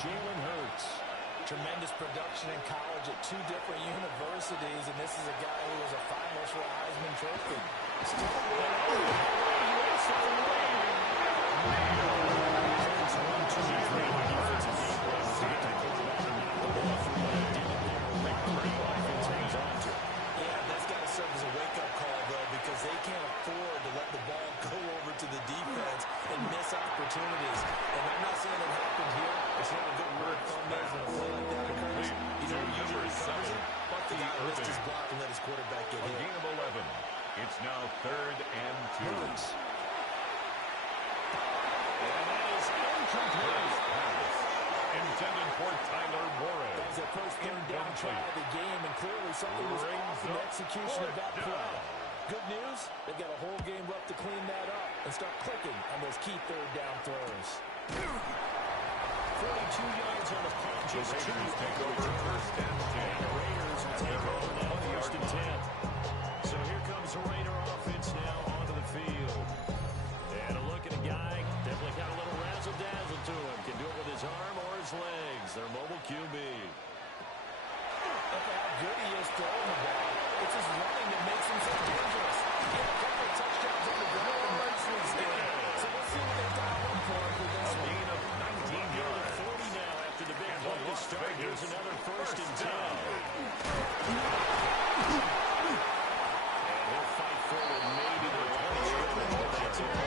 Jalen Hurts. Tremendous production in college at 2 different universities, and this is a guy who was a finalist for a Heisman Trophy. Yeah, that's got to serve as a wake-up call, though, because they can't afford to let the ball go over to the defense and miss opportunities. And I'm not saying it happened here. It's not a good word thumb is when a play like that occurs. You know who usually recovers it? But the guy missed his block and let his quarterback get hit. A gain of 11. It's now 3rd and 2. And that is incomplete. Intended for Tyler Warren. That was their first third down try of the game, and clearly something was off in the execution of that play. Good news, they've got a whole game left to clean that up and start clicking on those key third down throws. 42 yards on the punt, just 2. Take over 1st and 10. The Raiders will take over now 1st and 10. So here comes the Raider offense now onto the field. And a look at a guy, definitely got a little razzle-dazzle to him. Can do it with his arm or his legs. Their mobile QB. Look at how good he is throwing the ball. It's his running that makes him so dangerous. He had a couple of touchdowns on the ground in this game. So let's see what they dial up for him for this one. Gain of 19 yards. 40 now after the big play to start. Here's another 1st and 10. And he'll fight forward maybe to the 20.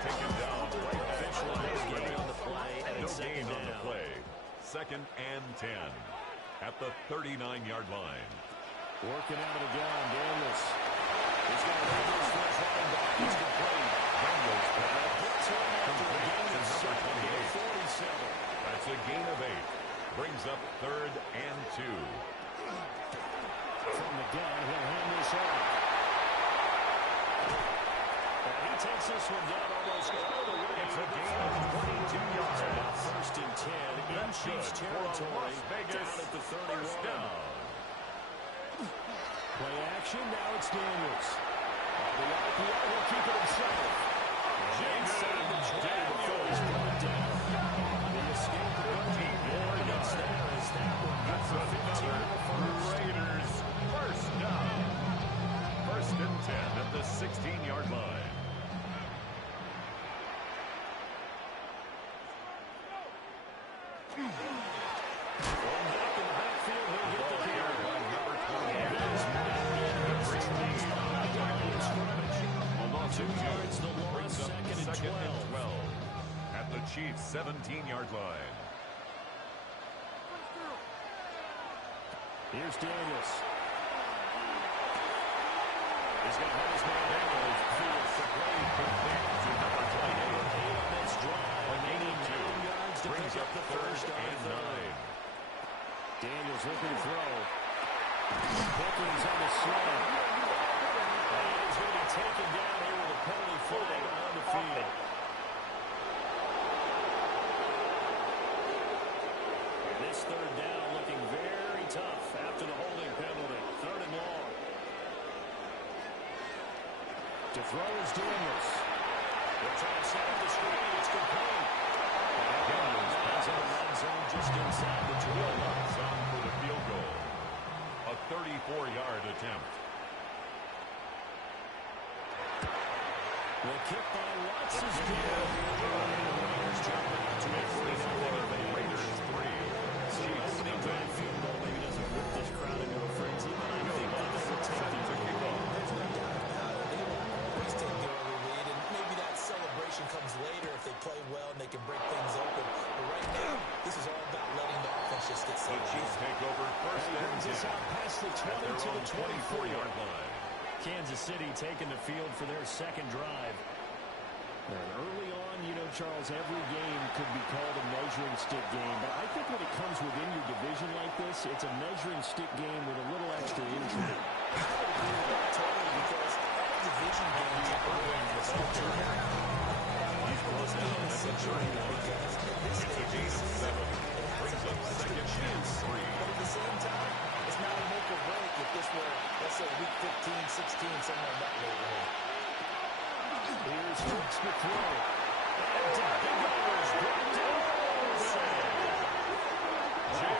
Taken down right at Gain on the play and no it's gain second on the down. play. 2nd and 10 at the 39-yard line. Working out of the gun, Daniels. He's got Daniels for his running back. He's complete. Daniels pass. Complete to number 47. 28. That's a gain of 8. Brings up 3rd and 2. From the gun, he'll hand this off. And he takes this one down almost all the way. It's a gain of 22 yards. 1st and 10 in Chiefs territory. Down at the 31. First down. Play action, now it's Daniels. The IPO will keep it himself. Inside the 10 before he's brought down. The escape the goal. That's there as that one gets the 15 Raiders first down. 1st and 10 at the 16-yard line. One back in the backfield, he'll get the carry. Number 2 yards, the loss, 2nd and 12. At the Chiefs' 17-yard line. Here's Daniels. He's going to have his man down. Fields the play complete to number 28 on this drive. 89 yards to pick up the first and 9. Daniels looking to throw. Pickens on the slant. And he's going to be taken down here with a penalty flag on the field. And this 3rd down looking very tough after the holding penalty. 3rd and long. To throw is Daniels. They're trying to set up the screen. It's complete. Daniels has in the red zone just inside the 12. On for the field goal. A 34-yard attempt. The kick by Watts is good. Raiders jumping out to a 3-0 Raiders 3. Chiefs opening drive field goal maybe doesn't whip this crowd into a frenzy, but I think that will take the There's no doubt about it. They will always take the early lead, and maybe that celebration comes later if they play well and they can break things open. But right now, this is all about letting the offense just get The settled. Chiefs take over 1st and brings us 10 out past the 20 at their to own the 24-yard line. Kansas City taking the field for their 2nd drive. And early on, you know, Charles, every game could be called a measuring stick game. But I think when it comes within your division like this, it's a measuring stick game with a little extra intrigue. I would agree with that totally because all division games are going to structure. He's close down at the 30 because it's a gain of 7. Brings up 2nd and 3. But at the same time, it's not a make or break if this were, let's say, week 15, 16, somewhere in that neighborhood. Here's Hurts to throw. And big overs brought down.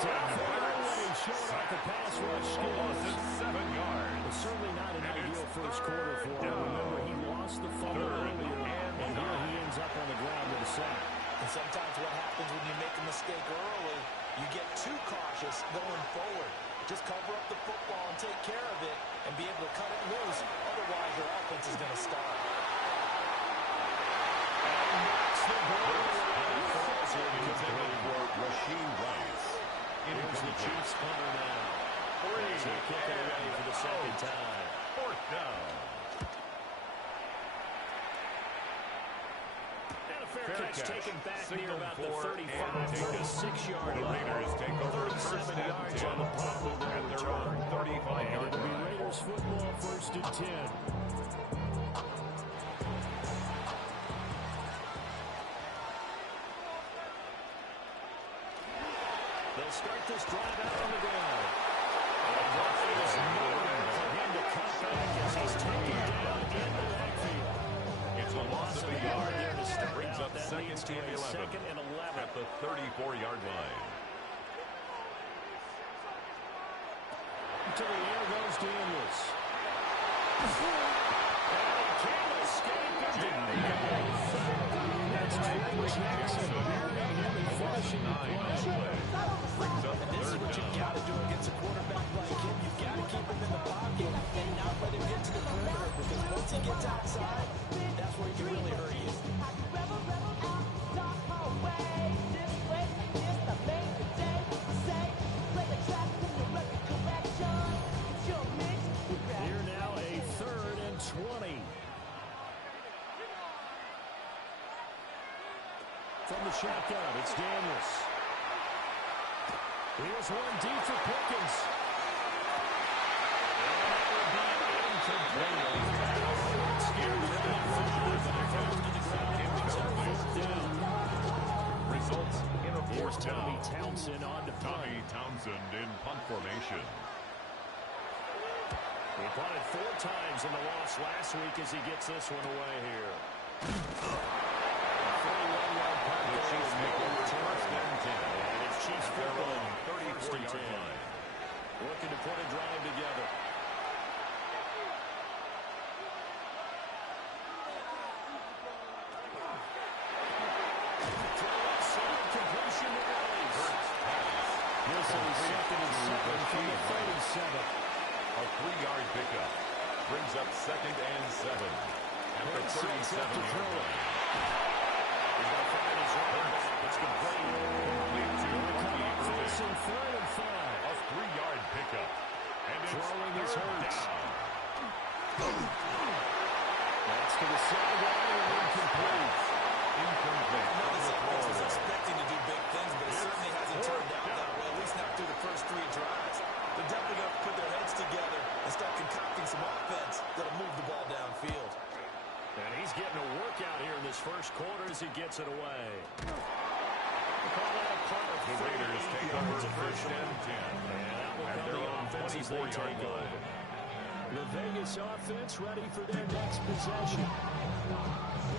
Showing off the pass rush skills. 7 yards. It's certainly not an ideal first quarter for him. Remember, he lost the fumble earlier, and here he ends up on the ground with a sack. And sometimes what happens when you make a mistake early, you get too cautious going forward. Just cover up the football and take care of it and be able to cut it loose. Otherwise, your offense is going to stop. And that's the ball. For Rasheed Rice. Here's the Chiefs punter now. To kick it away for the second time. 4th down. And a fair catch taken back near about the 35, and 36-yard The line. Raiders take over 37 1st yards and on the 10 punt with their at their return. own 35-yard It'll be line. Raiders football, 1st and 10. They'll start this drive out on the ground. It is nowhere for him to cut back as he's taken down in the backfield. It's a loss of a Yard yard. there to start Brings out. up That 2nd leads to and a 11 2nd and 11. at the 34-yard line. To the air goes Daniels. And he can't escape and down he goes. That's Trevor Jackson burying him and finishing the 9 on the play. play. Brings up And this is 3rd what you've down. got to do against a quarterback like him. You've got to keep him in the pocket and not let him get to the perimeter, because once he gets outside, that's where he can really hurt you. Here now a 3rd and 20. From the shotgun, it's Daniels. Here's one deep for Pickens. And that would be incomplete. Scared of that football, but it goes to the ground. It's a 4th down. Results in a Here's 4th Tommy down. Townsend on to punt. Tommy Townsend in punt formation. He punted 4 times in the loss last week as he gets this one away here. 41-yard punt. The Chiefs make over 1st and 10. And it's Chiefs At their football. own 1st and 34-yard 10. line. Looking to put a drive together. Completion to Rice. This is 2nd and 7 from the 37. A 3-yard pickup. Brings up 2nd and 7 at the 37-yard line. He's going to find his running back. It's complete. Complete to Ricky Facing Irvin. 3rd and 5. A 3-yard pickup. And it's Throwing his 3rd Hurts. down. That's to the sideline and incomplete. Incomplete. I know On this the offense was throw. expecting to do big things, but it certainly hasn't turned out that way, at least not through the first 3 drives. They're definitely going to put their heads together and start concocting some offense that'll move the ball downfield. And he's getting a workout here in this first quarter as he gets it away. Call that a punt of The Raiders 38 take over yards 1st official. and 10 And that will at come their the own offense as they 24-yard take line. over. The Vegas offense ready for their next possession.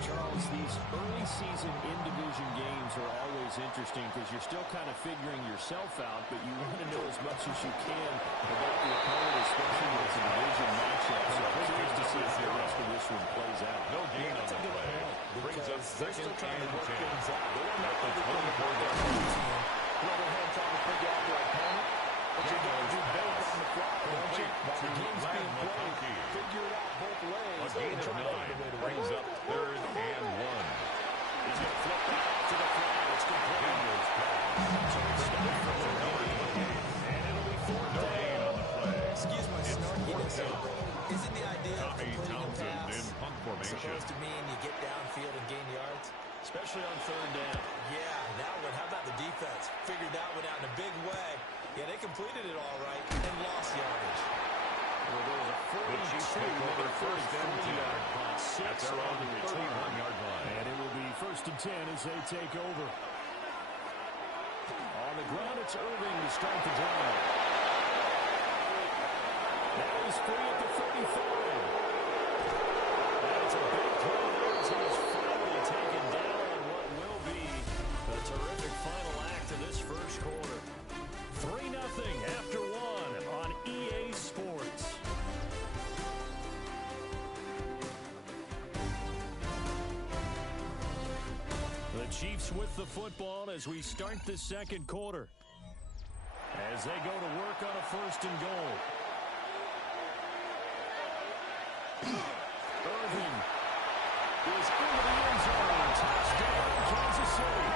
Charles, these early season in-division games are always interesting because you're still kind of figuring yourself out, but you want to know as much as you can about the opponent, especially when it's a division matchup. So I'm curious to see how the rest of this one plays out. No gain on the play. Brings up 2nd and 10 at the 24-yard line. Figure it out both ways. A gain of 9 brings up 3rd and 1. He's going to flip that out to the flat. It's complete. Daniels pass. And it'll be 4th No down. gain on the play. Excuse my snarkiness. Isn't the idea of Tommy completing a Townsend pass in punt formation. supposed to mean you get downfield and gain yards? Especially on 3rd down. Yeah, that one. How about the defense? Figured that one out in a big way. Yeah, they completed it all right and lost yardage. Well, there was a The Chiefs take over 1st and 40-yard 10 punt, at 6 their on own the return. 31-yard line. And it will be 1st and 10 as they take over. On the ground, it's Irving to start the drive. Now he's free at the 35. That's a big play there as he is finally taken down on what will be a terrific final act of this first quarter. with the football as we start the second quarter. As they go to work on a first and goal. Irving is into the end zone. Touchdown, Kansas City.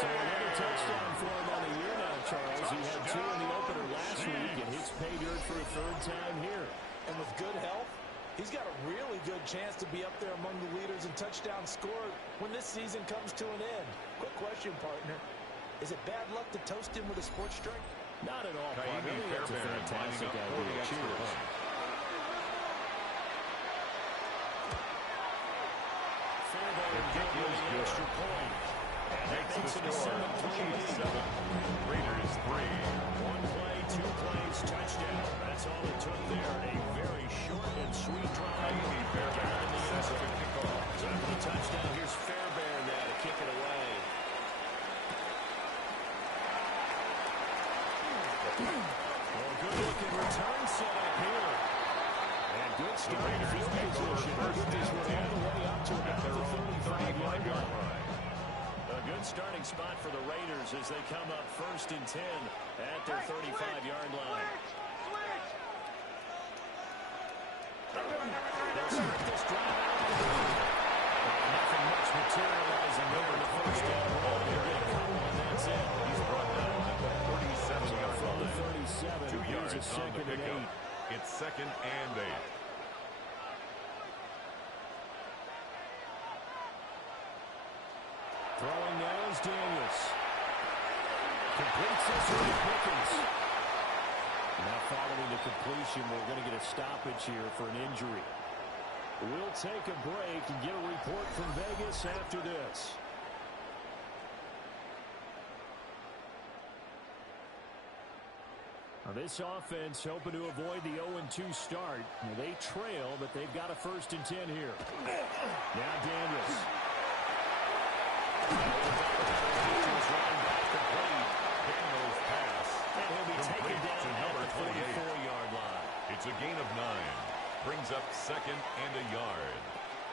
So another touchdown for him on the year now, Charles. He had 2 in the opener last week, and hits pay dirt for a 3rd time here. And with good health, he's got a really good chance to be up there among the leaders in touchdowns scored when this season comes to an end. Quick question, partner. Is it bad luck to toast him with a sports drink? Not at all, partner. I think that's a fantastic idea. Cheers. Fairbairn getting the extra point. And that makes it a 7-3 lead. Raiders 3. 1 play, 2 plays, touchdown. That's all it took there. A very short and sweet drive. So after the touchdown, here's Fairbairn now to kick it away. Well, good-looking return set up here. And good starting field position. Get this one all the way up to about the 35-yard line. A good starting spot for the Raiders as they come up 1st and 10 at their 35-yard line. They'll start this drive out of the lead. Nothing much materializing there in the first down. And that's it. He's brought down at the 37-yard line. 37. 2 yards Here's a second and 8. It's 2nd and 8. Throwing now is Daniels. Completes this with Pickens. Now following the completion, we're going to get a stoppage here for an injury. We'll take a break and get a report from Vegas after this. Now this offense hoping to avoid the 0-2 start. Now they trail, but they've got a 1st and 10 here. Now Daniels. Daniels pass. And he'll be taken down to number at the 44-yard line. It's a gain of 9. Brings up 2nd and a yard.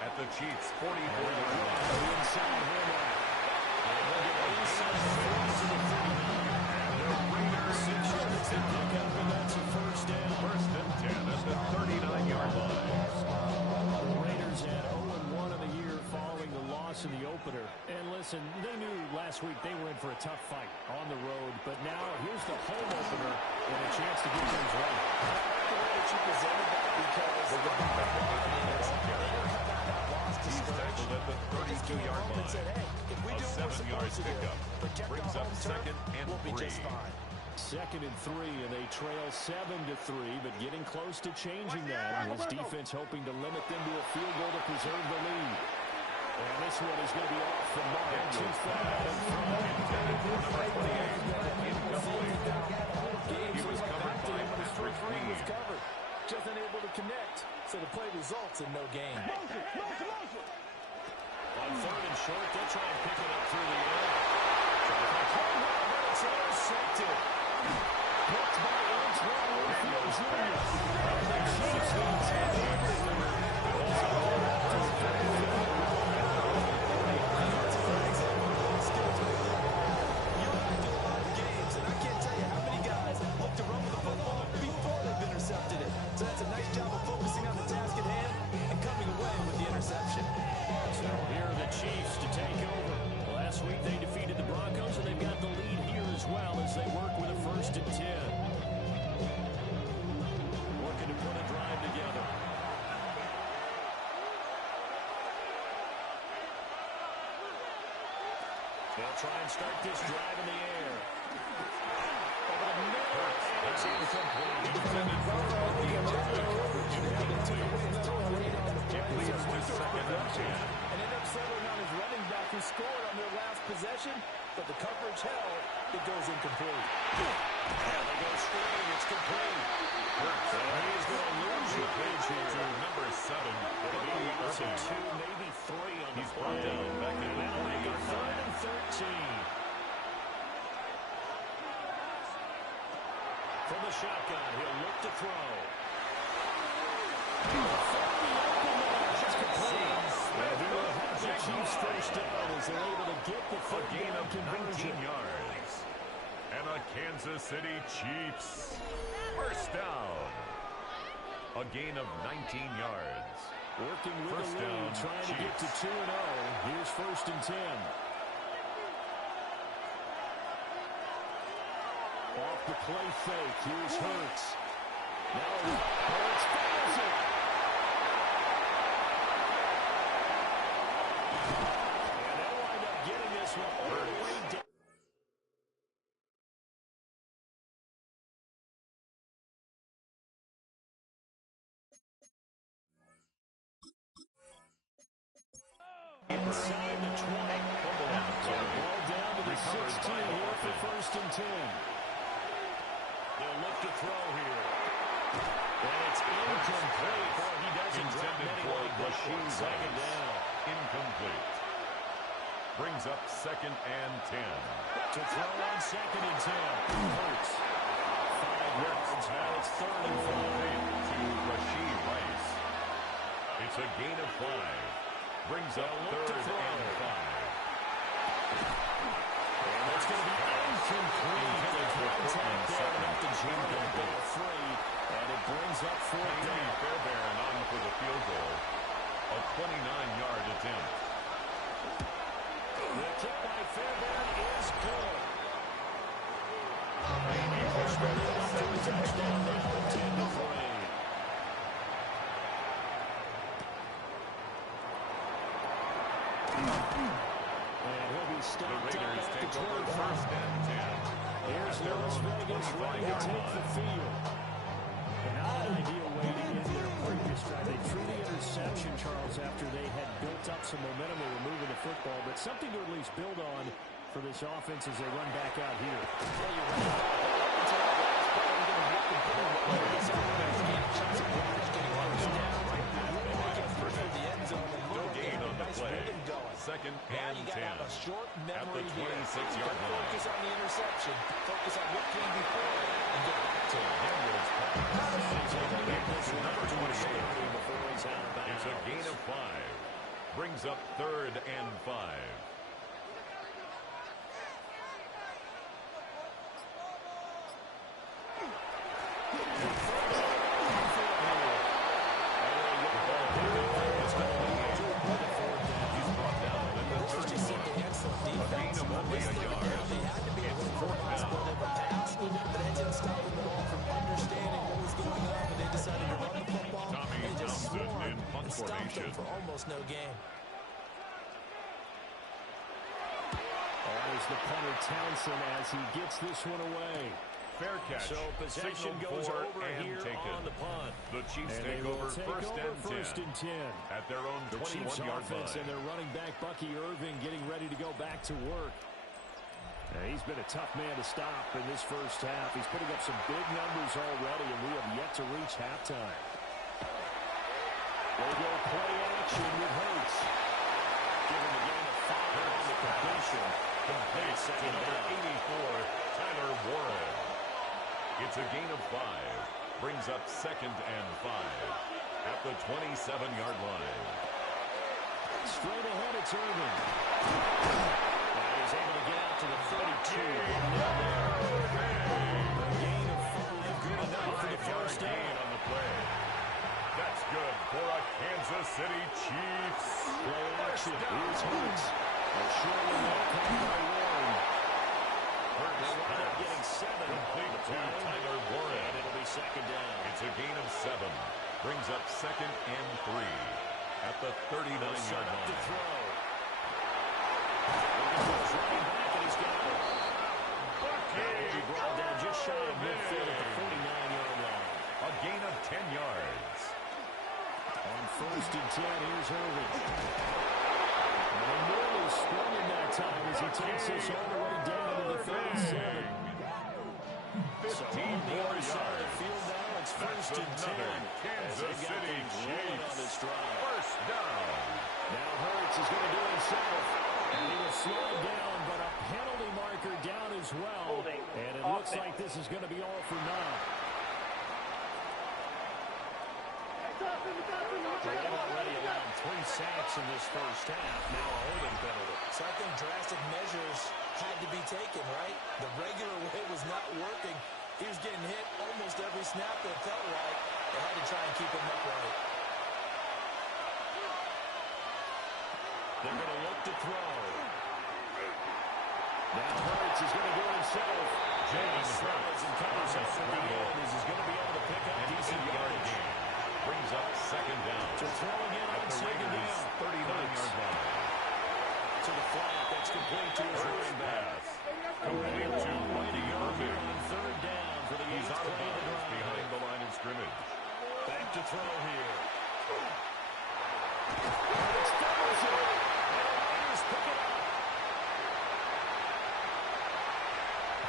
At the Chiefs' 44-yard line. Inside him out. And he'll get inside the 40 to the 39. And the Raiders 6 yards to pick up, and that's a 1st down. 1st and 10 at the 39-yard line. The Raiders had 0-1 of the year following the loss in the opener. And listen, they knew last week they were in for a tough fight on the road. But now here's the home opener and a chance to get things right. I like the way that you presented that because the bottom line is they don't have that loss to He's tackled at the 32-yard line. Said, hey, if we do what we're 7-yard supposed to do, pickup. protect Brings our up home turf, 2nd and we'll be 3. just fine. 2nd and 3, and they trail 7-3, but getting close to changing that. And his defense hoping to limit them to a field goal to preserve the lead. And this one is going to be off the mark. Too far out in front. Intended for number 28. Incomplete. He was covered by Patrick Reed. Just unable to connect, so the play results in no gain. On 3rd and short, they'll try and pick it up through the air. It's intercepted. Picked by Antoine Winfield Jr. The Chiefs will take it. So that's a nice job of focusing on the task at hand and coming away with the interception. So here are the Chiefs to take over. Last week they defeated the Broncos, and they've got the lead here as well as they work with a 1st and 10. Looking to put a drive together. They'll try and start this drive in the air. Over the middle, and it's incomplete. Intended for the objective. Incomplete. It leads to 2nd and 10. And end up settling on his running back who scored on their last possession, but the coverage held, it goes incomplete. And they go straight, it's complete. And he's going to lose the pitch here. Number 7. It'll be Irving. 2, maybe 3 on the He's play. brought down back in the That'll make it 3rd and 13. From the shotgun, he'll look to throw. That's complete. And he will have the Chiefs first down as they're able to get the A gain of 19 conversion. yards. And a Kansas City Chiefs first down. A gain of 19 yards. Working with First the lead, down, trying to get to Chiefs. 2-0. Here's 1st and 10. Off the play fake. Here's Hurts. Now Hurts fires it. And they'll wind up getting this one all the way down. Inside the 20. Ball down to the 16 here for 1st and 10. They'll look to throw here. And it's incomplete. Boy, he doesn't drop Intended many for like that. Rashid Second Rice. down. Incomplete. Brings up 2nd and 10. To throw on 2nd and 10. Hurts. 5 yards. Now it's 3rd and 5. To Rashid Rice. It's a gain of 5. Brings up 3rd and 5. And that's going to be incomplete. Contact there enough to jam the ball free. And it brings up 4th down. Fairbairn on for the field goal. A 29-yard attempt. The kick by Fairbairn is good. He pushed that to a touchdown now, 10-3. And he'll be The stopped up Raiders at the take over 25. 1st and 10. Here's Las Vegas ready to take the field. And not an ideal way to end their previous drive. They threw the interception, Charles, after they had built up some momentum. They were moving the football, but something to at least build on for this offense as they run back out here. Yeah, you're right. Until that last play, we're going to work the ball. This offense getting shots of yardage, getting first down. They get through the end zone and No move. gain on the Nice play. rhythm going. 2nd Now and you got to 10. have a short At the memory here. 26-yard line. Focus on the interception. Focus on what came before it and get back to it. Daniels pass. Number 28. Before he's out of bounds. It's a gain of 5. Brings up 3rd and 5. He's brought down at the This is just 31. simply excellent A gain defense. of only This a third yard. down, they had to be able to Fourth put down. of a pass, but that didn't stop them at all from understanding what was going on, and they decided to run the football Tommy and just Thompson swarm in punt and stop them formation. for almost no gain. There's the punter Townsend as he gets this one away. Fair catch. So possession Signaled goes for over and here taken. on the punt. The Chiefs And take they will over take 1st over and 10. 1st and 10. At their own The Chiefs 21-yard offense and line. their running back Bucky Irving getting ready to go back to work. Now, he's been a tough man to stop in this first half. He's putting up some big numbers already, and we have yet to reach halftime. They go play action with Hurts. Giving the game a 5 on the completion. Complete to number 84, Tyler Warren. It's a gain of 5. Brings up 2nd and 5. At the 27-yard line. Straight ahead, it's Irving. And he's able to get out to the 32. A gain of 5, good enough for the first gain down. on the play. That's good for a Kansas City Chiefs. Play action. First down. Here's Hurts. A short one there caught by Warren. They'll wind up getting 7 Complete on the to play. Tyler Warren. And it'll be 2nd down. It's a gain of 7. Brings up 2nd and 3. At the 39-yard Set up to line. throw. Goes running back, and he's got it. He brought down just shy of midfield at the 49-yard line. A gain of 10 yards. On 1st and 10, here's Irving. And nearly sprung in that time as he takes this all the way down to the 37. 15 more Side of the yards. field now, it's That's 1st and 10. another as Kansas they've got City things rolling on this Chiefs. drive. First down. Now Hurts is going to do himself. And he will slide down, but a penalty marker down as well. And it looks like this is going to be all for naught. They're not ready to allow him 3 sacks in this first half. Now a holding penalty. So I think drastic measures had to be taken, right? The regular way was not working. He was getting hit almost every snap that felt right. They had to try and keep him upright. They're going to look to throw. Now Hurts is going to do it himself. James throws and covers up for the end. He's going to be able to pick up decent yardage. Brings up second down. To throw again on second down. 39-yard line. To the flat. That's complete to his running back. Complete to Mighty Irving. On third down for the He's out of play of the bounds drive. behind the line of scrimmage. Back to throw here. Hurts doubles it. And the Raiders pick it up.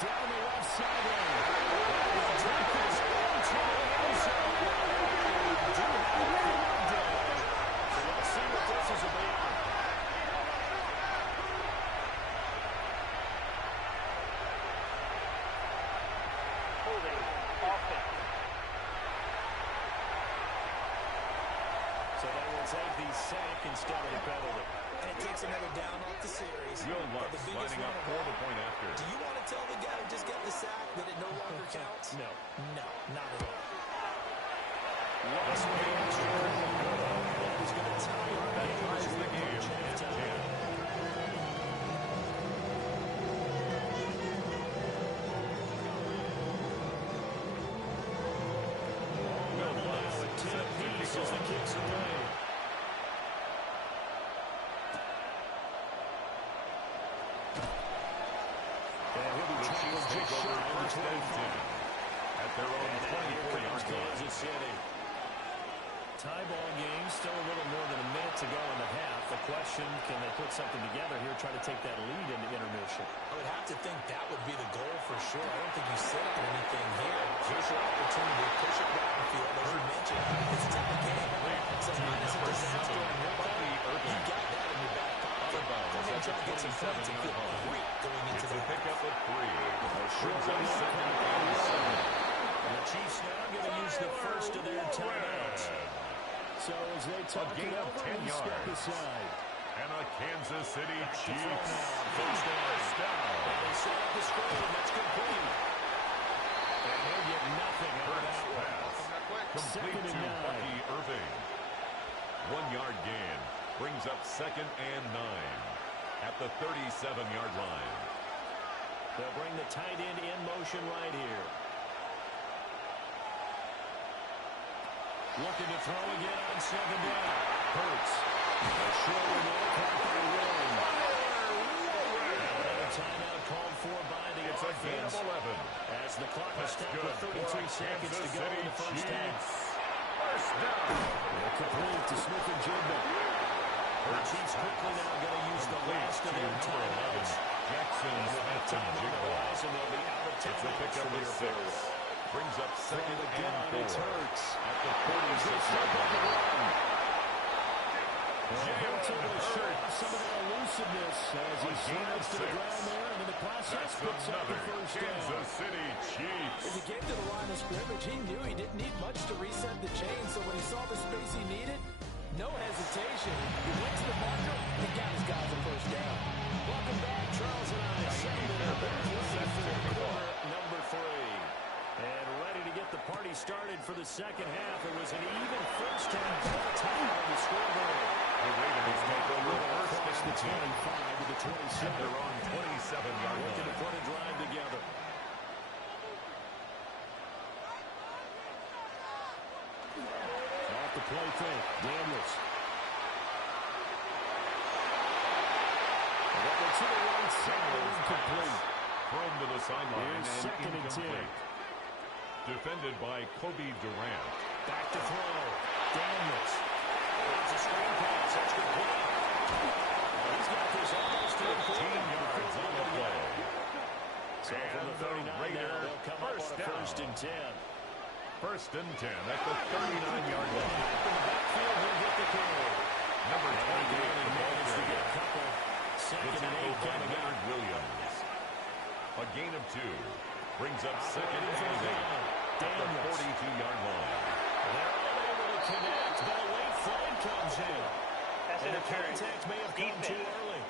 Down the left sideline. Will drop this into the end zone. Do have it down. So let's see what this is about. So they will take the sack instead of the penalty. And it takes another down off the series. Will But Lutz the biggest lining up one for of the all, point after. do you want to tell the guy who just got the sack that it no longer counts? No. No, not at all. Last way extra. That is going to tie our Ties the game at 10. Will Lutz Ten set to apiece kick as the off. kicks away. And he'll be The tackled Chiefs just take shy over of the first and 25. 10 at their own And now here 24-yard comes line. Kansas City. Tie ball game, still a little more than a minute to go in the half. The question, can they put something together here, try to take that lead into intermission? I would have to think that would be the goal for sure. I don't think you sit on anything here. Here's your opportunity to push it back and field. As you mentioned, it's a tough game. So minus a disaster on your part, you got that in your back pocket. Go ahead and try to get some points and feel great going into It's a the pickup of 3. Brings up second and 7. And the Chiefs now going to use the first of their timeouts. So as they talk gain it of over, 10 we step yards. aside. And a Kansas City Back to Chiefs throw now. First down. first down. They set up the screen. That's complete. And he'll get nothing out of First that one. pass. Complete Second to and 9. Bucky Irving. 1-yard gain. Brings up second and 9 at the 37-yard line. They'll bring the tight end in motion right here. Looking to throw again on second down. Hurts. A short one there, caught by Warren. Another timeout called for by the It's a gain offense. of 11. As the clock is That's stopped good with 33 for seconds to Kansas go in City the first half. Chiefs. First down. They're complete to Smith and Jigba. The Chiefs quickly now going to use the last of their timeouts. Jackson Smith and Jigba. And they'll be out of It's a timeouts pickup for of their 6. Brings up second the and gun, 4 it's Hurts. at the 46-yard line. Hurts able to show off some of that elusiveness as he A gain of slides to the 6. ground there, and in the process That's picks up the another first down. Kansas City Chiefs. As he came to the line of scrimmage, he knew he didn't need much to reset the chain. So when he saw the space he needed, no hesitation. He went to the marker and got his guys a first down. Welcome back, Charles and I. Second and Set to kick off. quarter, number 3. And ready to get the party started for the second half. It was an even first half. Tie on the scoreboard. The Ravens take over Across first the and 10 25 to the 27. at their own 27-yard Looking to line. put a drive together. Off the play fake. Daniels. Over to the right side. Incomplete. Thrown to the sideline Here's and second and 10. incomplete. Defended by Kobe Durant. Back to throw. Daniels. It's a screen pass. That's complete. He's got this almost to the 15 yards on the play. So from the 39 now, they'll come up on a first and 10. First and 10 at the 39-yard line. Back in the backfield, he'll get the carry. Number 28 And the ball managed to get a carrier. couple. The Second and 8 tackle by coming up. Leonard Williams. A gain of 2. Brings up second Operating and from 8 at the Daniels. 42-yard line. They're unable to connect, but a late flag comes in. And the contact may have come too early.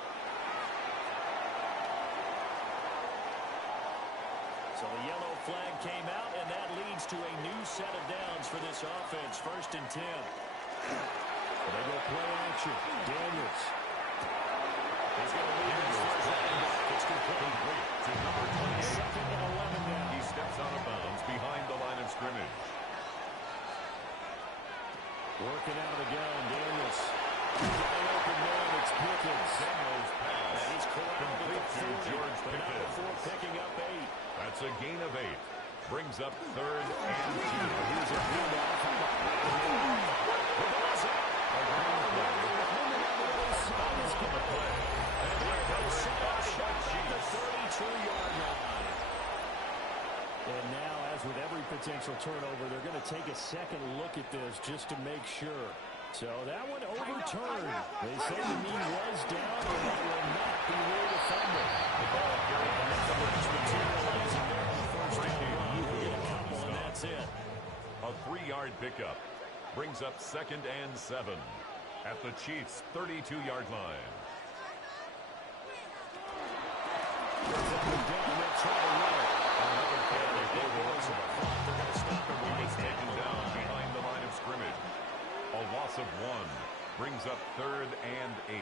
So the yellow flag came out, and that leads to a new set of downs for this offense. 1st and 10. They go play action. Daniels. He's going to lead his first down back. It's complete to number 28. 2nd and 11 now. He steps out of bounds behind the line of scrimmage. Working out of the gun, Daniels. Wide open man, it's Pickens. Samuel's pass. And he's corralled Complete at to the 40, George but not Pickens. before picking up 8. That's a gain of 8. Brings up 3rd and 2. Here's a handoff. The ball's out. A ground play. On his play. And here goes somebody shot at the 32-yard line. And now, as with every potential turnover, they're going to take a second look at this just to make sure. So that one overturned. They say the knee was down, and that will not be ruled a fumble. The ball carried the next materializing there on the first down run. He'll get a couple, and that's it. A 3-yard pickup brings up 2nd and 7 at the Chiefs' 32-yard line. They'll try to run it. Another carry for the rest of the clock. They're going to stop him when he's taken down behind the line of scrimmage. A loss of 1 brings up 3rd and 8.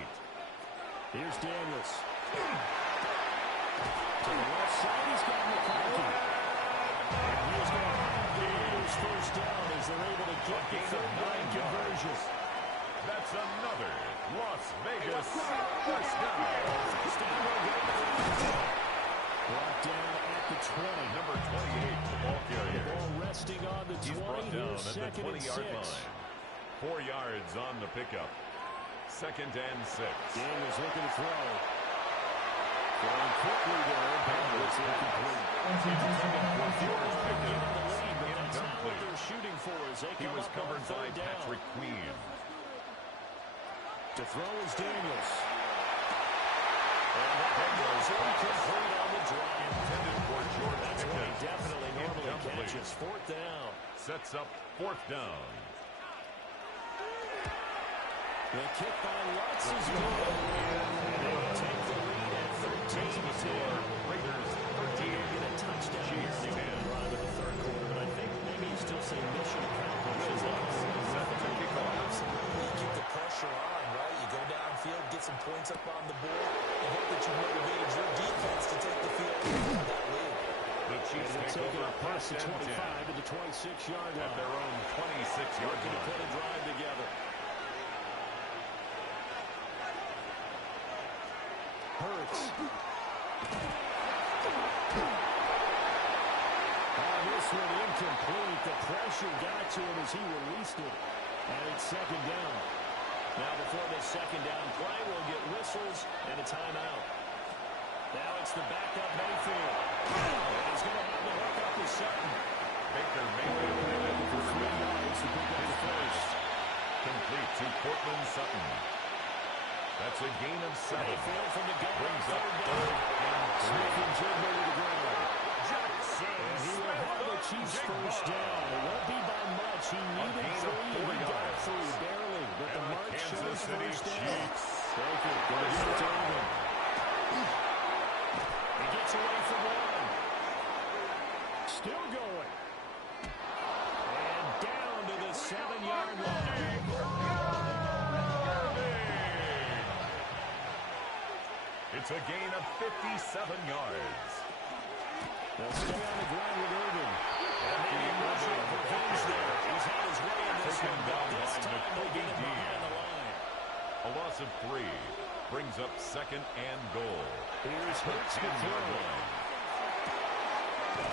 Here's Daniels. To the left side, he's got McCarthy. And he's going to have the Raiders first down as they're able to get the third down conversion. That's another Las Vegas first down. Brought down at the 20. Number 28, the ball carrier. The ball resting on the 20. He's brought down Here's at the 20-yard line. 4 yards on the pickup. 2nd and 6. Daniels looking to throw. Throwing quickly there, but it's incomplete. George Pickens. Incomplete. They're shooting for as they He come was up covered on by 3rd down. Patrick Queen. To throw is Daniels. And that goes incomplete on the drive. Intended for George That's what he Pickens. definitely normally Incomplete. catches. 4th down. Sets up 4th down. The kick by Lutz is good. And they will take the lead at 13-10. Raiders 13. Get a touchdown here. They made a drive in the 3rd quarter, but I think maybe you still say mission accomplished. Set to kick off. Absolutely. You keep the pressure on, right? You go downfield, get some points up on the board, and hope that you motivated your defense to take the field and have that lead. The Chiefs take over past the 1st and 10 25 to the 26-yard line. at their own 26-yard Looking to put line. a drive together. Hurts. This one incomplete. The pressure got to him as he released it. And it's 2nd down. Now before this 2nd down play, we'll get whistles and a timeout. Now it's the backup Mayfield. And he's going to have the hook up to Sutton. Baker Mayfield headed for 3 yards to pick up the first. Complete to Cortland Sutton. That's a gain of 7. Mayfield from the gun. Brings up 3rd and 3. Smith and Jigba to the ground. Jackson. And he will have the Chiefs first down. It won't be by much. He needed gain of 3. 4 He got yards. 3 barely. But the And the mark Kansas shows City first down. Chiefs. Baker going to give it to Irvin. He gets away from 1. Still going. And down to the 7-yard line. It's a gain of 57 yards. They'll stay on the ground with Irvin. And maybe Marshall prevents there. He's had his way in this Taken one, down but this by time they'll get him Nakobe behind the line. A loss of 3 brings up 2nd and goal. Here's Hurts to throw.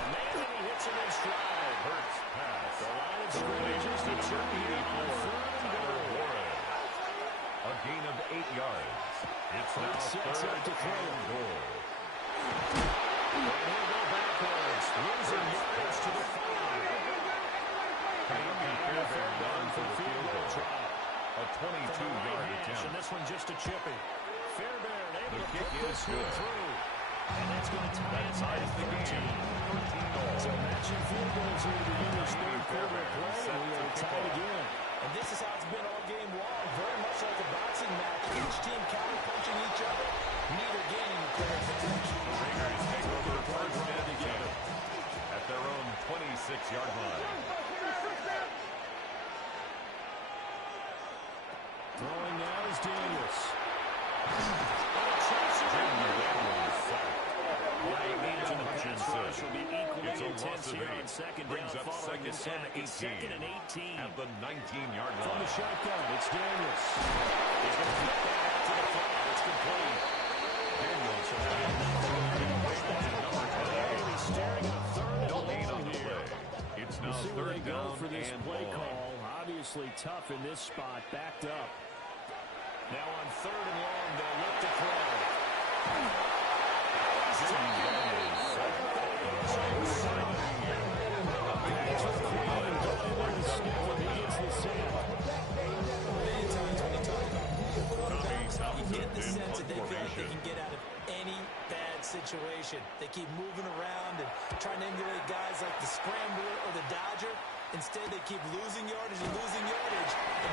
Man, and he hits him in stride. Hurts pass. The line of scrimmage is determined on 3rd and Tyler goal. Warren. A gain of 8 yards. It's now Sets 3rd up to throw. and goal. And he'll go backwards. Losing yards to the 5. Fairbairn down for the field goal. try. A 22-yard attempt. And this one just a chippy. Fairbairn able The to kick put is this one good. through. And that's going to tie us at Ties the 13. game. 13 So matching field goals here to begin this 3rd quarter of play. Set We to are kick tied off. again. And And this is how it's been all game long, very much like a boxing match. Each team counter-punching each other, neither gaining the clear advantage. Raiders take over first and 10 at their own 26-yard line. Throwing now is Daniels. It's a loss of 8. Brings up second and 18 at the 19-yard line. From the shotgun, it's Daniels. He's going to get that out to the flat. It's complete. Daniels He's staring at a third and long on the here. play. It's now We'll see where third they go down for this and play long. call. Obviously tough in this spot, backed up. Now on third and long, they'll look to throw. You get the sense that they feel like they can get out of any bad situation. They keep moving around and trying to emulate guys like the Scrambler or the Dodger. Instead, they keep losing yardage and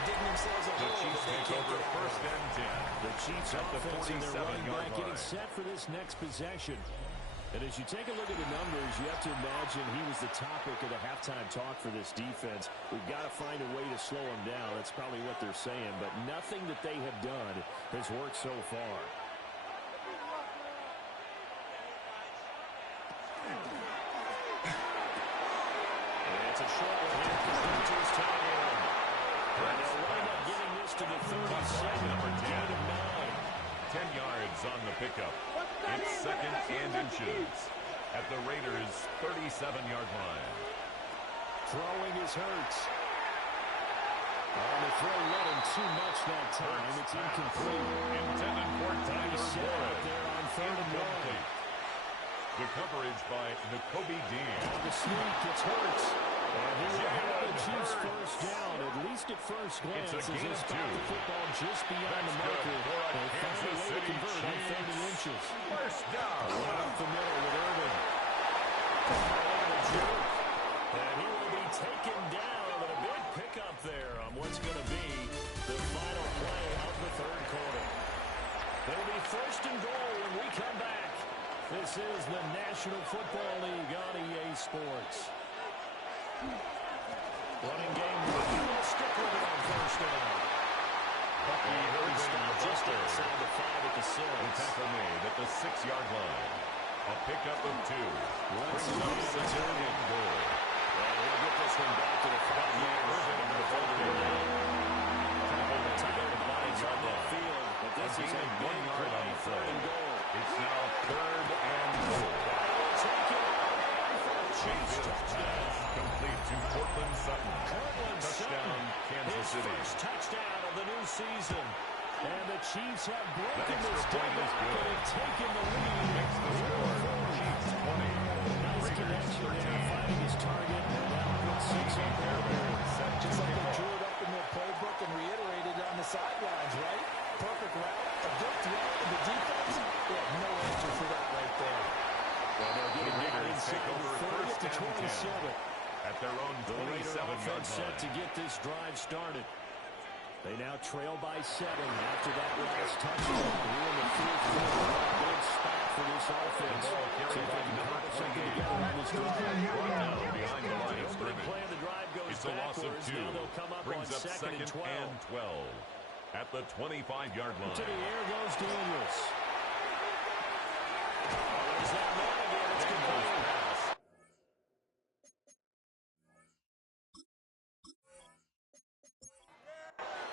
digging themselves a The hole Chiefs that they take can't over get out of. first and 10. The Chiefs At the offense and their running 47-yard back getting line. set for this next possession. And as you take a look at the numbers, you have to imagine he was the topic of the halftime talk for this defense. We've got to find a way to slow him down. That's probably what they're saying. But nothing that they have done has worked so far. And it's a short one here to his tight end. And they'll wind up getting this to the 37. Number 10. Gain of 9. 10 yards on the pickup. It's second and inches at the Raiders' 37-yard line. Throwing is Hurts. The throw led him too much that time. It's incomplete. Intended for Tyler Set out Warren. there on third and one. Incomplete. The coverage by Nakobe Dean. The sneak, it's Hurts. And he will have the Chiefs first down, at least at first glance, It's a as gain they of spot 2. the football just beyond That's the good marker. for a They found a Kansas way to City convert on third and Chiefs. inches. First down. Right up the middle with Irvin. And he will be taken down with a big pickup there on what's going to be the final play of the third quarter. It'll be first and goal when we come back. This is the National Football League on EA Sports. Running game. We'll stick with it on first down. Bucky Stop just outside the 5 at the 6. The tackle made at the 6-yard line. A pickup of 2. Brings up second and goal. And he'll get this one back to the 5-yard line. On that field, but this is a big 1 yard on the third play. and goal. It's now third and goal. Chiefs touchdown. Complete to Cortland Sutton. Cortland Touchdown, Sutton, Kansas his City. first touchdown of the new season. And the Chiefs have broken That this extra point deadlock is good. and have taken the lead. Makes the score. Chiefs 20. Nice connection there, finding his target, and now put 6 on there. Just like they drew it up in their playbook and reiterated on the sidelines, right? Perfect route, a good throw to the defense. They have no answer for that right there. Well, they'll get it down Raiders take inside over 30 first to and 27. 10 at their own The Raider 27-yard offense set to line. get this drive started. They now trail by 7 after that last touchdown. Here in the fourth quarter, a big spot for this offense. Ball See carried if by they can number put something 28. together on this drive. Down behind the line of The opening scrimmage. play of the drive goes It's a loss of backwards. 2. Now they'll come up Brings on up second and 12. and 12 at the 25-yard line. To the air goes Daniels. There's that man again. It's complete.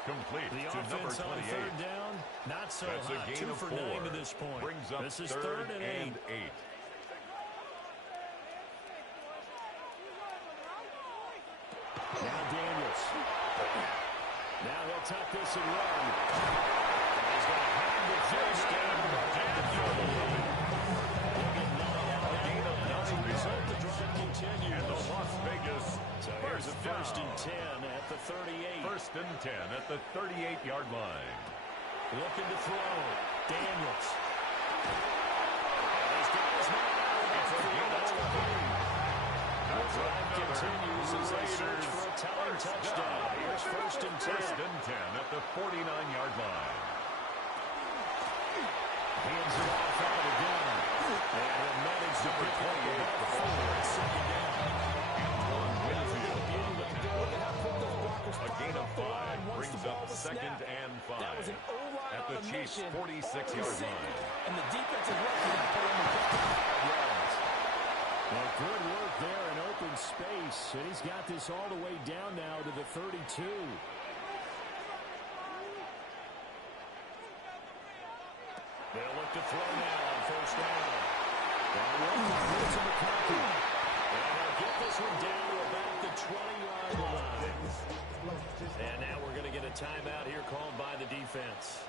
Complete The to number offense on 28. third down, not so That's a hot. gain 2 of for 4. 9 to this point. Brings up This is third and and 8. 8. Now Daniels. Now he'll tuck this and run. And he's going to have the first down. Gain of 9 result. The drive continues. And the Las Vegas So here's a first and 10 at the 38. First and 10 at the 38-yard line. Looking to throw. Daniels. And he's got his man out of the backfield. That's complete. The drive continues as they search for a tying touchdown. Here's first and 10. First and 10 at the 49-yard line. Hands it off out again. And he'll manage to pick up the ball. Second down. Antoine Winfield on the tackle. A gain of 5 brings up second and 5 That was an O-line at the on a Chiefs' mission. 46-yard line. And the defense is lucky to put him in 55 yards. Well, good work there in open space. And he's got this all the way down now to the 32. They'll look to throw now on first down. It's a McCarthy. And they'll get this one down to about the 20-yard line. And now we're going to get a timeout here called by the defense.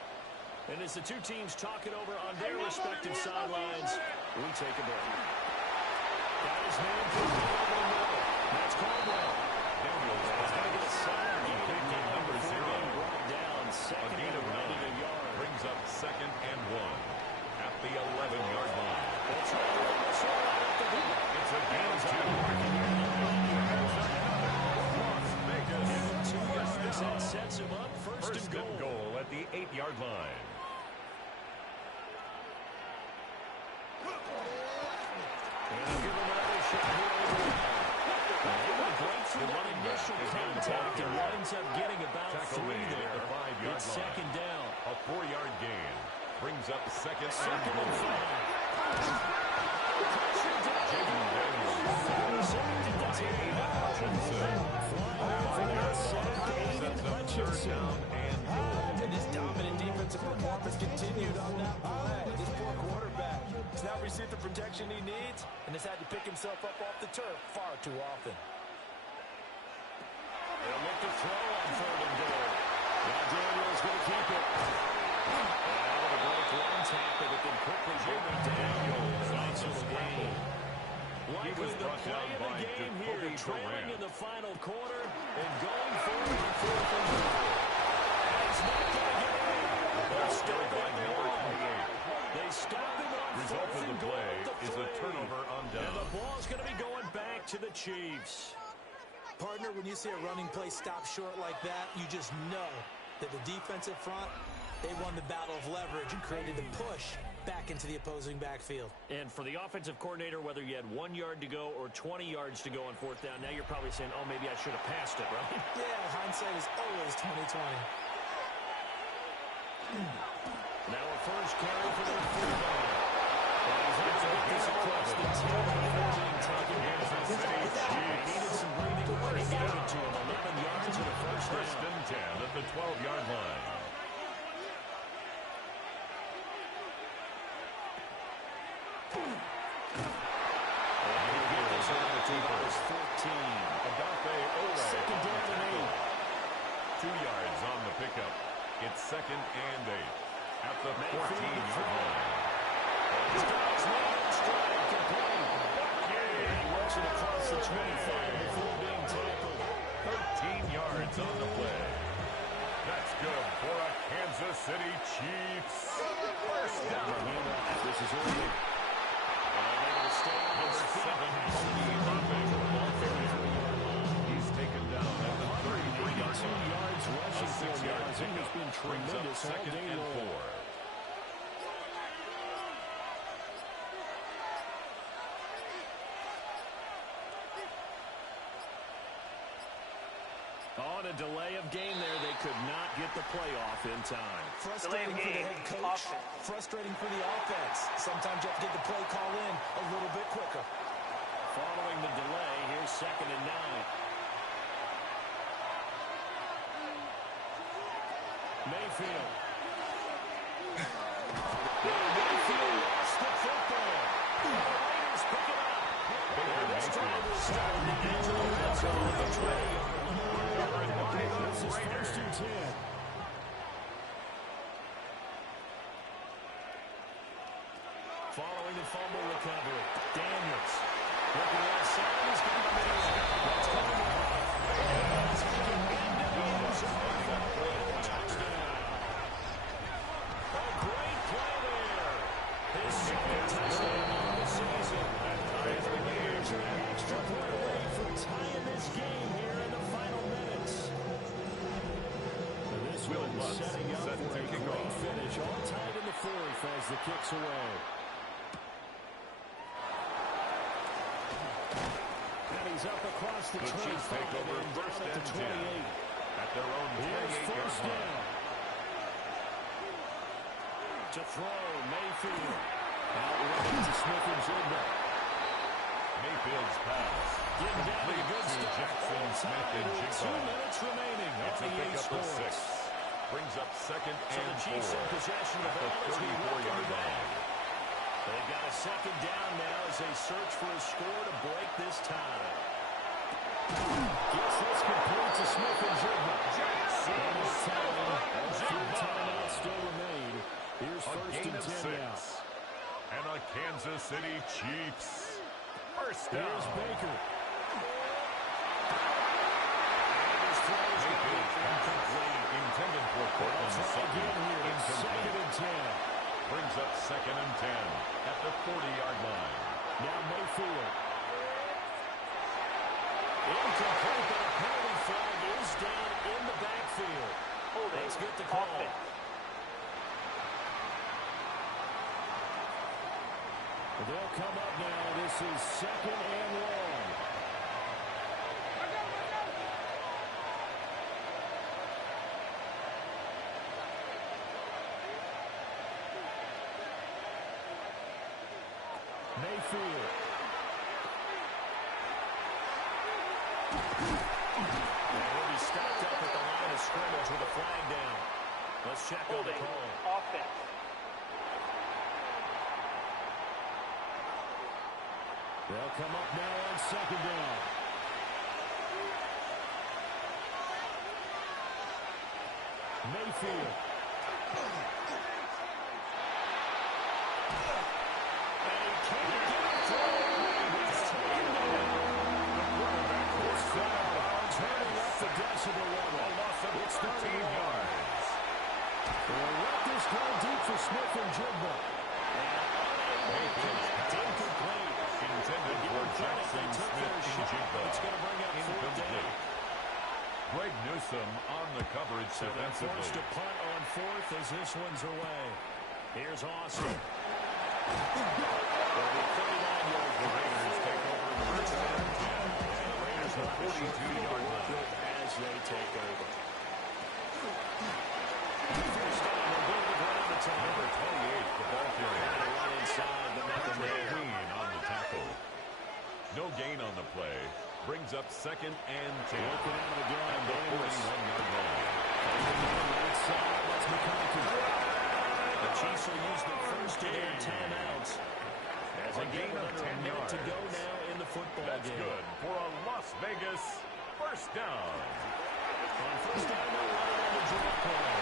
And as the two teams talk it over on their respective sidelines, we take a break. Got his man from the middle. That's Caldwell. Daniels is going to get a sack. Taking number 0. Brought down. A Second gain of 9 a yard. brings up second and 1 at the 11-yard line. It's It's a gain of 2. Las Vegas. that sets him up. First and goal at the 8-yard line. And they'll give him another shot here overall. They were great for that initial contact and winds up getting about Tackle 3 made at there. the 5-yard It's line. second down. A 4-yard gain brings up second and Second and goal. 5. Jaden Daniels. Third down and goal. And his dominant defensive performance continued on that play. This poor quarterback has not received the protection he needs and has had to pick himself up off the turf far too often. They'll look to throw on third and goal. Now Daniels going to keep it. Out of the break, one tackle, but then quickly bring down. Nice little gain. Likely the play of the game here, trailing in the final quarter and going forward on fourth and goal. He's not going to get in. They'll stop him there. They stop him on Result fourth of the and goal play at the is a 3. turnover on And the down. ball's going to be going back to the Chiefs. Partner, when you see a running play stop short like that, you just know that the defensive front, they won the battle of leverage and created the push back into the opposing backfield. And for the offensive coordinator, whether you had 1 yard to go or 20 yards to go on fourth down, now you're probably saying, oh, maybe I should have passed it, right? Yeah, hindsight is always 20/20. Now a first carry for their fullback. And he's able to get this across the 10 before being taken down. He needed some breathing room. He gave it to him. 11 yards and a first First down. and 10 at the 12-yard line. And he'll get this over to his 14. Agape Ole. Second down and 8. 2 yards on the pickup. It's second and 8 at the 14-yard line. He's got his man on strike. Complete. And he works it across the 25 before being tackled. 13 yards on the play. That's good for a Kansas City Chiefs. First down. This is early. Number 7, he's taken down at the 33-yard line. Yards rushing A for 6-yard him. He's been brings up tremendous all second day and long. 4. On a delay of game there, they could not get the playoff in time. Frustrating for the head coach. Frustrating for the offense. Sometimes you have to get the play call in a little bit quicker. Following the delay, here's second and 9. Mayfield. Mayfield lost the football. The Raiders pick it up. This drive will start in the end of the red zone with the 20-yard line. This is first and 10. Following the fumble recovery, Daniels. Looking outside, he's got the middle. That's Caldwell. He's taken into the end zone for a touchdown. A great play there. His second touchdown of the season. And the Raiders are an extra point away from tying this game here in the final setting up set for to a kick great off. finish. All tied in the fourth as the kick's away. And he's up across the 25 Chiefs take over and first down at and the 10 28. at their own Here's 28-yard first line. down. To throw, Mayfield. Out right to Smith-Njigba. Mayfield's pass. Getting down to the good Complete to stuff. Jackson Smith-Njigba. 2 minutes remaining It's on a the EA pickup of Sports. 6. Brings up second So and the Chiefs 4 in possession of at the the ball as we welcome 34-yard you line. back. They've got a second down now as they search for a score to break this tie. Gets this complete to Smith-Njigba. And this time, all 3 timeouts still remain. Here's A first gain and of 10 now. 6. And a Kansas City Chiefs first down. Here's Baker. Mayfield's pass intended for Portland. Again here, second Incomplete. and 10. Brings up second and 10 at the 40-yard line. Now Mayfield. Incomplete, but a penalty flag is down in the backfield. Let's get the call. They'll come up now. This is second and long. Mayfield. And he'll be stopped up at the line of scrimmage with a flag down. Let's check on the call. Offense. They'll come up now on second down. Mayfield. And he can't get it through. He's taken down. This crowd turning up the decibel level. A loss of It's 13 yards. They'll let this go deep for Smith-Njigba. Mayfield's pass Incomplete. intended for Jackson Smith-Njigba. It's going to bring up fourth down. Incomplete. Greg Newsome on the coverage So they're forced to defensively. punt on fourth as this one's away. Here's Austin. The Raiders take over first and 10. And the Raiders are 42-yard line. As they take over. First down, they'll go to the ground to take. Number 28, the ball carrier. Right inside the middle Patrick there. Queen on the tackle. No gain on the play. Brings up second and 10. Working out again. And the 41-yard line. Right side, that's McConkey. The Chiefs will use the first of their timeouts. As A they gain get of under 10 a minute to go yards. now in the football That's game. good for a Las Vegas first down. On first down, they'll run it on the draw play.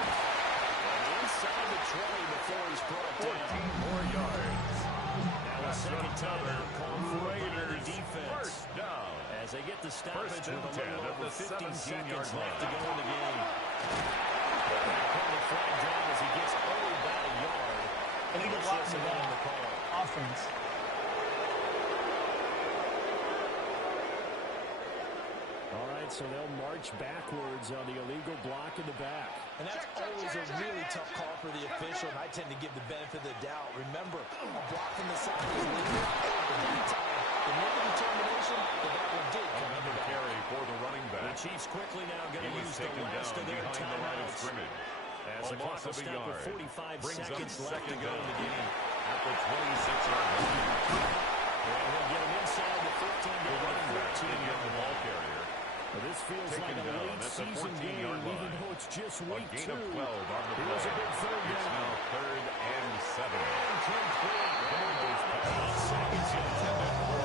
And inside the 20 before he's brought 14 down. more yards. Now a second timeout called for by the Raiders defense. first down. As they get the stoppage First with and a 10 little at over the 50 17-yard seconds left to line. go in the game. Penalty flag down as he gets only about a yard. They need to Let's lock listen him in on down. the call. Offense. All right, so they'll march backwards on the illegal block in the back. And that's always a really tough call for the official, and I tend to give the benefit of the doubt. Remember, a block from the side is legal. But that time, the make a determination that that one did come Another under that. carry for the running The back. Chiefs quickly now going He to was use the taken last down of their behind the line of timeouts. scrimmage. As A the clock loss will of a stop with yard. 45 Brings up seconds left to second go in down the game. at the 26-yard line. And he'll get him inside the 15 The down running to back 14 did get the ball carrier. Well, this feels Taken like a down late at the season 14-yard game, line. even though it's just A week gain 2. of 12 on the Here's play. a big third It's down. now third and 7. Incomplete. Broncos pass Seconds intended for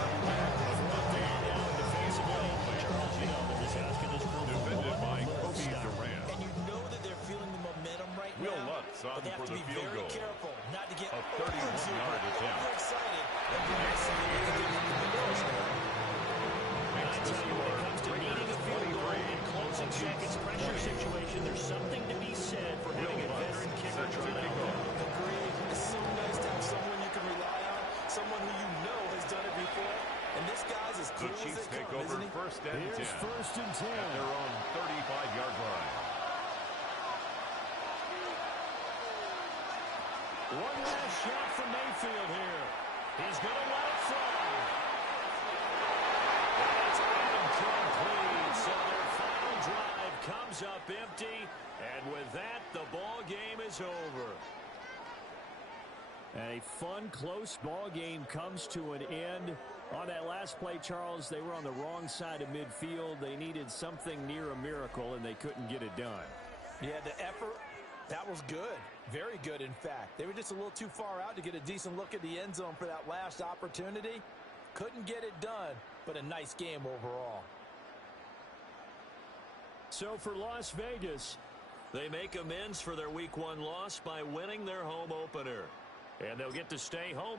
defended by Kobe Durant. And you know that they're feeling the momentum right Will now. Lutz on But they have for to the be field very goal. careful not to get A 31-yard attempt. overexcited and do something they can do with the first down. I tell you, when it comes to needing a field goal in closing seconds pressure situation, there's something to be said for having a veteran kicker try to help out. Agreed. It's so nice to have someone you can rely on, someone who you know has done it before. And this guy's as The cool as Chiefs they take come, over isn't he? first and 10 Here's first and 10. at their own 35-yard line. One last shot from Mayfield here. He's going to let it fly. And it's incomplete. So their final drive comes up empty. And with that, the ball game is over. And a fun, close ball game comes to an end. On that last play, Charles, they were on the wrong side of midfield. They needed something near a miracle, and they couldn't get it done. Yeah, the effort, that was good. Very good, in fact. They were just a little too far out to get a decent look at the end zone for that last opportunity. Couldn't get it done, but a nice game overall. So for Las Vegas, they make amends for their Week 1 loss by winning their home opener. And they'll get to stay home.